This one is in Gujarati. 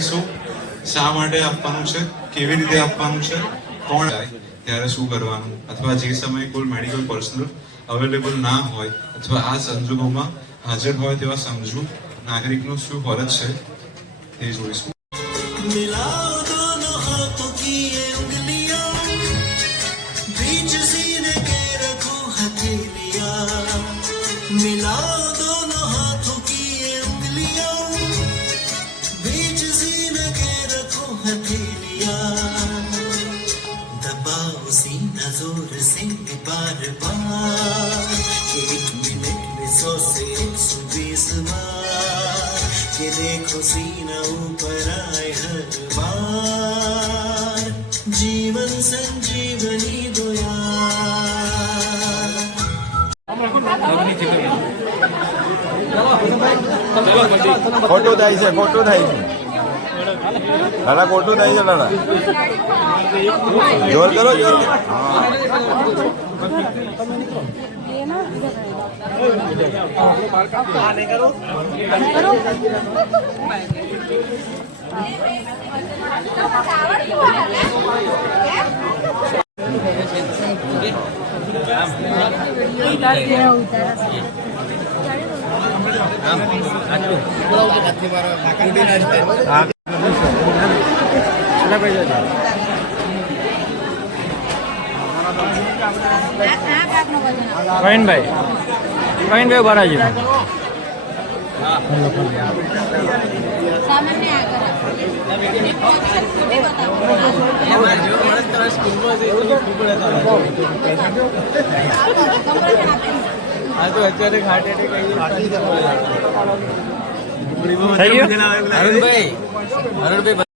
શું શા માટે આપવાનું છે, કેવી રીતે આપવાનું છે, કોણ જાય ત્યારે શું કરવાનું, અથવા જે સમયે કોઈ મેડિકલ પર્સનલ અવેલેબલ ના હોય અથવા આ સંજોગોમાં હાજર હોય તેવા સમજુ નાગરિકનું શું ફરજ છે તે જોઈશું. दबाओ सीना जोर से बार बार, 1 मिनट में 100 से 120 बार, कि देखो सीना ऊपर आए हर बार, जीवन संजीवनी दो यार. फोटो થાય છે, ફોટો થાય છે લાલા, ફોટો થાય છે લાલા, જોર કરો, જોર કરો. પ્રવીણભાઈ બારાજી અત્યારે હાર્ટ એટેક થઈ ગયો. અરુણભાઈ